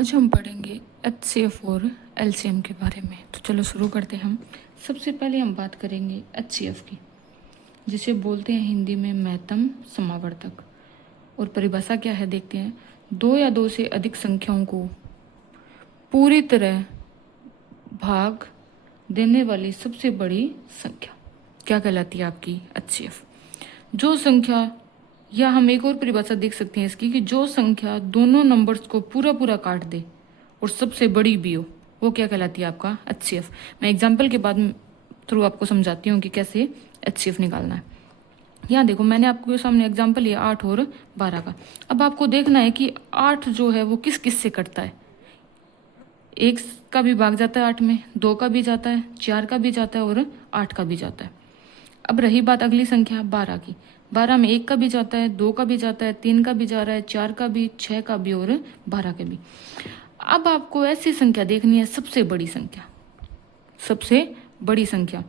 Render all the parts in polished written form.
आज हम पढ़ेंगे एचसीएफ और एलसीएम के बारे में। तो चलो शुरू करते हैं हम। सबसे पहले हम बात करेंगे एचसीएफ की, जिसे बोलते हैं हिंदी में महत्तम समावर्तक। और परिभाषा क्या है देखते हैं। दो या दो से अधिक संख्याओं को पूरी तरह भाग देने वाली सबसे बड़ी संख्या क्या कहलाती है? आपकी एचसीएफ। जो संख्या, या हम एक और परिभाषा देख सकते हैं इसकी, कि जो संख्या दोनों नंबर्स को पूरा पूरा काट दे और सबसे बड़ी भी हो, वो क्या कहलाती है? आपका एचसीएफ। मैं एग्जाम्पल के बाद थ्रू आपको समझाती हूँ कि कैसे एचसीएफ निकालना है। यहाँ देखो, मैंने आपके सामने एग्जाम्पल लिया 8 और 12 का। अब आपको देखना है कि 8 जो है वो किस किस से कटता है। 1 का भी भाग जाता है 8 में, 2 का भी जाता है, 4 का भी जाता है और 8 का भी जाता है। अब रही बात अगली संख्या 12 की। 12 में 1 का भी जाता है, 2 का भी जाता है, 3 का भी जा रहा है, 4 का भी, 6 का भी और 12 के भी। अब आपको ऐसी संख्या देखनी है, सबसे बड़ी संख्या, सबसे बड़ी संख्या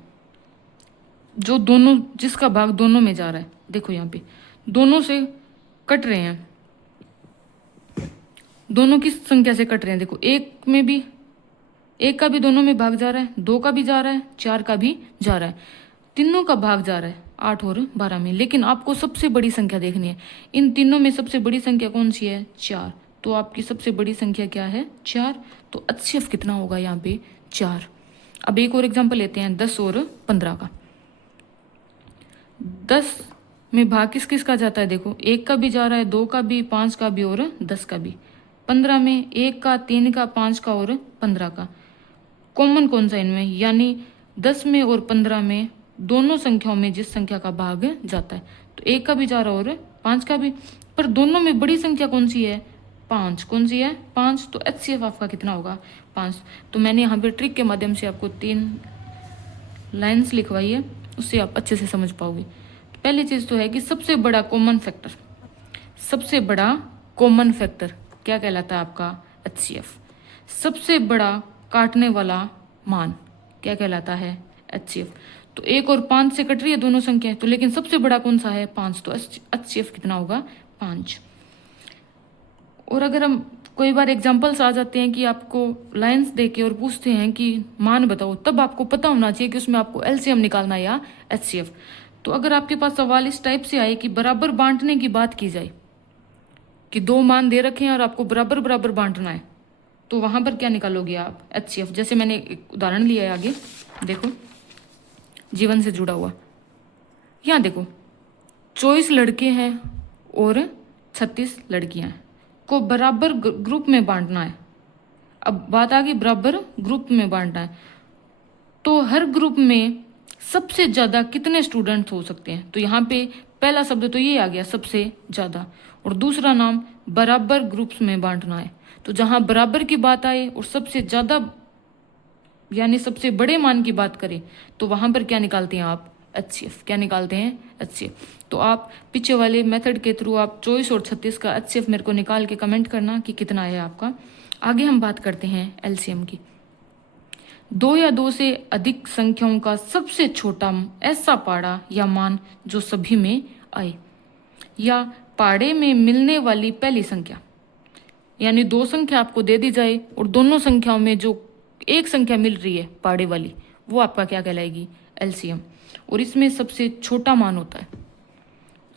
जो दोनों, जिसका भाग दोनों में जा रहा है। देखो यहाँ पे दोनों से कट रहे हैं, दोनों किस संख्या से कट रहे हैं? देखो, 1 में भी, 1 का भी दोनों में भाग जा रहा है, 2 का भी जा रहा है, 4 का भी जा रहा है, तीनों का भाग जा रहा है 8 और 12 में। लेकिन आपको सबसे बड़ी संख्या देखनी है। इन तीनों में सबसे बड़ी संख्या कौन सी है? 4। तो आपकी सबसे बड़ी संख्या क्या है? 4। तो एचसीएफ कितना होगा यहाँ पे? 4। अब एक और एग्जांपल लेते हैं 10 और 15 का। 10 में भाग किस किस का जाता है? देखो, 1 का भी जा रहा है, 2 का भी, 5 का भी और 10 का भी। 15 में 1 का, 3 का, 5 का और 15 का। कॉमन कौन सा इनमें? यानी 10 में और 15 में दोनों संख्याओं में जिस संख्या का भाग जाता है, तो 1 का भी जा रहा है और 5 का भी। पर दोनों में बड़ी संख्या कौन सी है? 5। कौन सी है? 5। तो एचसीएफ आपका कितना होगा? 5। तो मैंने यहाँ पे ट्रिक के माध्यम से आपको 3 लाइन्स लिखवाई है, उससे आप अच्छे से समझ पाओगे। पहली चीज़ तो है कि सबसे बड़ा कॉमन फैक्टर, सबसे बड़ा कॉमन फैक्टर क्या कहलाता है? आपका एचसीएफ। सबसे बड़ा काटने वाला मान क्या कहलाता है? एचसीएफ। तो 1 और 5 से कट रही है दोनों संख्याएं, तो लेकिन सबसे बड़ा कौन सा है? 5। तो एचसीएफ कितना होगा? 5। और अगर हम कोई बार एग्जांपल्स आ जाते हैं कि आपको लाइंस देके और पूछते हैं कि मान बताओ, तब आपको पता होना चाहिए कि उसमें आपको एलसीएम निकालना है या एचसीएफ। तो अगर आपके पास सवाल इस टाइप से आए कि बराबर बांटने की बात की जाए, कि 2 मान दे रखे हैं और आपको बराबर बराबर बांटना है, तो वहां पर क्या निकालोगे आप? एचसीएफ। जैसे मैंने एक उदाहरण लिया है आगे, देखो, जीवन से जुड़ा हुआ। यहाँ देखो, 24 लड़के हैं और 36 लड़कियां हैं, को बराबर ग्रुप में बांटना है। अब बात आ गई बराबर ग्रुप में बांटना है, तो हर ग्रुप में सबसे ज्यादा कितने स्टूडेंट हो सकते हैं? तो यहाँ पे पहला शब्द तो ये आ गया, सबसे ज्यादा, और दूसरा नाम बराबर ग्रुप्स में बांटना है। तो जहां बराबर की बात आए और सबसे ज्यादा यानी सबसे बड़े मान की बात करें, तो वहां पर क्या निकालते हैं आप? एचसीएफ। क्या निकालते हैं? एचसीएफ। तो आप पीछे वाले मेथड के थ्रू आप 24 और 36 का एचसीएफ मेरे को निकाल के कमेंट करना कि कितना है आपका। आगे हम बात करते हैं एलसीएम की। 2 या 2 से अधिक संख्याओं का सबसे छोटा ऐसा पाड़ा या मान जो सभी में आए, या पाड़े में मिलने वाली पहली संख्या। यानी 2 संख्या आपको दे दी जाए और दोनों संख्याओं में जो एक संख्या मिल रही है पाड़े वाली, वो आपका क्या कहलाएगी? एलसीएम। और इसमें सबसे छोटा मान होता है।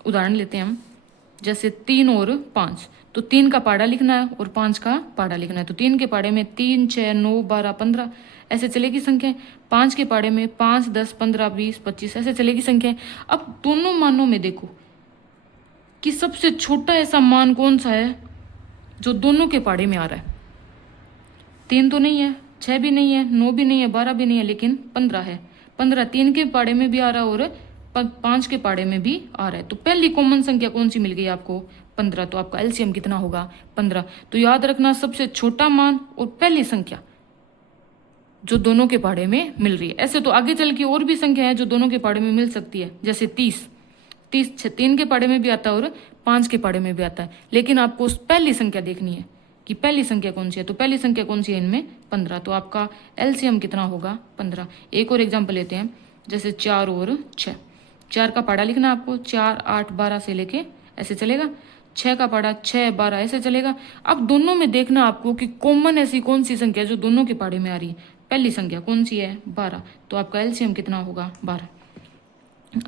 उदाहरण लेते हैं हम, जैसे 3 और 5। तो 3 का पाड़ा लिखना है और 5 का पाड़ा लिखना है। तो 3 के पाड़े में 3, 6, 9, 12, 15 ऐसे चलेगी संख्या। 5 के पाड़े में 5, 10, 15, 20, 25 ऐसे चलेगी संख्या। अब दोनों मानों में देखो कि सबसे छोटा ऐसा मान कौन सा है जो दोनों के पाड़े में आ रहा है। 3 तो नहीं है, 6 भी नहीं है, 9 भी नहीं है, 12 भी नहीं है, लेकिन 15 है। 15 3 के पाड़े में भी आ रहा है और 5 के पाड़े में भी आ रहा है। तो पहली कॉमन संख्या कौन सी मिल गई आपको? 15। तो आपका एलसीएम कितना होगा? 15। तो याद रखना, सबसे छोटा मान और पहली संख्या जो दोनों के पाड़े में मिल रही है। ऐसे तो आगे चल के और भी संख्या है जो दोनों के पाड़े में मिल सकती है, जैसे 30। 3 के पाड़े में भी आता है और 5 के पाड़े में भी आता है। लेकिन आपको पहली संख्या देखनी है कि पहली संख्या कौन सी है। तो पहली संख्या कौन सी है इनमें? 15। तो आपका एलसीएम कितना होगा? 15। एक और एग्जांपल लेते हैं, जैसे 4 और 6। 4 का पाड़ा लिखना है आपको, 4, 8, 12 से लेके ऐसे चलेगा। 6 का पढ़ा 6 12 ऐसे चलेगा। अब दोनों में देखना आपको कि कॉमन ऐसी कौन सी संख्या जो दोनों के पढ़े में आ रही है। पहली संख्या कौन सी है 12, तो आपका एलसीएम कितना होगा 12।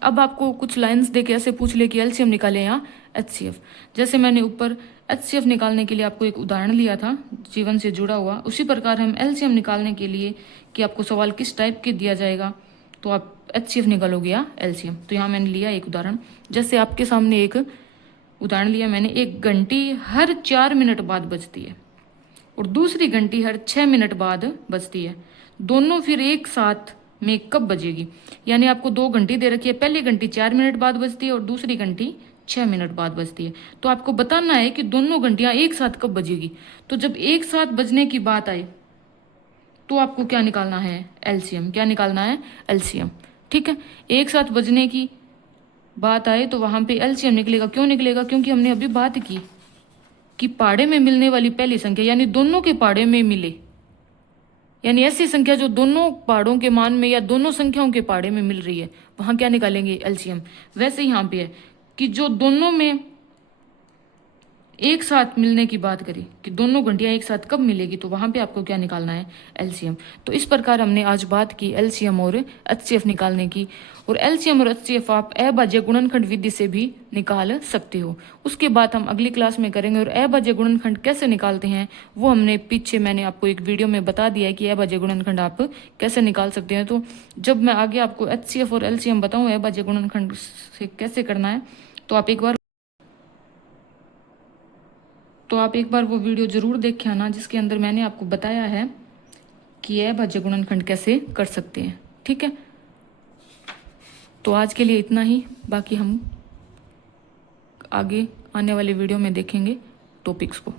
अब आपको कुछ लाइंस देके ऐसे पूछ ले कि एलसीएम निकाले या एचसीएफ। जैसे मैंने ऊपर एचसीएफ निकालने के लिए आपको एक उदाहरण लिया था जीवन से जुड़ा हुआ, उसी प्रकार हम एलसीएम निकालने के लिए कि आपको सवाल किस टाइप के दिया जाएगा तो आप एचसीएफ निकालोगे या एलसीएम। तो यहाँ मैंने लिया एक उदाहरण, जैसे आपके सामने एक उदाहरण लिया मैंने, एक घंटी हर 4 मिनट बाद बजती है और दूसरी घंटी हर 6 मिनट बाद बजती है, दोनों फिर एक साथ में कब बजेगी। यानी आपको 2 घंटी दे रखी है, पहली घंटी 4 मिनट बाद बजती है और दूसरी घंटी 6 मिनट बाद बजती है। तो आपको बताना है कि दोनों घंटियां एक साथ कब बजेगी। तो जब एक साथ बजने की बात आए तो आपको क्या निकालना है एलसीएम। क्या निकालना है एलसीएम, ठीक है। एक साथ बजने की बात आए तो वहां पे एलसीएम निकलेगा। क्यों निकलेगा, क्योंकि हमने अभी बात की कि पाड़े में मिलने वाली पहली संख्या यानी दोनों के पाड़े में मिले, यानी ऐसी संख्या जो दोनों पाड़ों के मान में या दोनों संख्याओं के पाड़े में मिल रही है, वहां क्या निकालेंगे एलसीएम। वैसे ही यहाँ पे है कि जो दोनों में एक साथ मिलने की बात करी कि दोनों घंटियां एक साथ कब मिलेगी, तो वहां पे आपको क्या निकालना है एलसीएम। तो इस प्रकार हमने आज बात की एलसीएम और एचसीएफ निकालने की। और एलसीएम और एचसीएफ आप अभाज्य गुणनखंड विधि से भी निकाल सकते हो। उसके बाद हम अगली क्लास में करेंगे। और अभाज्य गुणनखंड कैसे निकालते हैं वो हमने पीछे मैंने आपको एक वीडियो में बता दिया है कि अभाज्य गुणनखंड आप कैसे निकाल सकते हैं। तो जब मैं आगे आपको एचसीएफ और एलसीएम बताऊँ अभाज्य गुणनखंड से कैसे करना है, तो आप एक बार वो वीडियो ज़रूर देखें आना, जिसके अंदर मैंने आपको बताया है कि अभाज्य गुणनखंड कैसे कर सकते हैं, ठीक है। तो आज के लिए इतना ही, बाकी हम आगे आने वाले वीडियो में देखेंगे टॉपिक्स को।